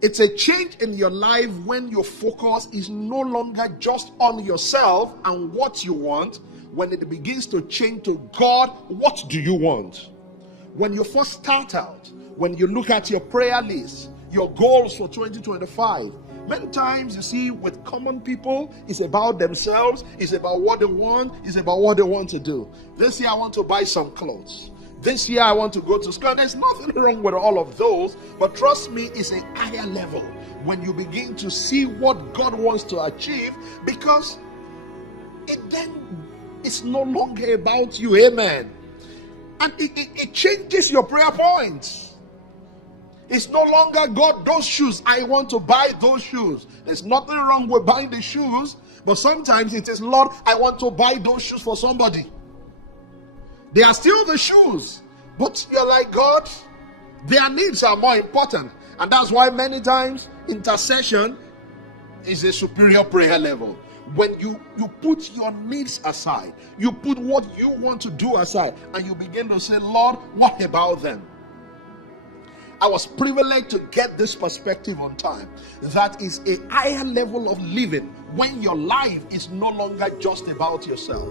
It's a change in your life when your focus is no longer just on yourself and what you want, when it begins to change to God, what do you want? When you first start out, when you look at your prayer list, your goals for 2025, many times you see with common people, it's about themselves, it's about what they want, it's about what they want to do. This year I want to buy some clothes. This year I want to go to school. There's nothing wrong with all of those, but trust me, it's a higher level when you begin to see what God wants to achieve, because it's no longer about you. Amen. And it changes your prayer points. It's no longer, God, those shoes, I want to buy those shoes. There's nothing wrong with buying the shoes, but sometimes it is, Lord, I want to buy those shoes for somebody. They are still the shoes, but you're like, God, their needs are more important. And that's why many times intercession is a superior prayer level. When you put your needs aside, you put what you want to do aside, and you begin to say, Lord, what about them? I was privileged to get this perspective on time. That is a higher level of living when your life is no longer just about yourself.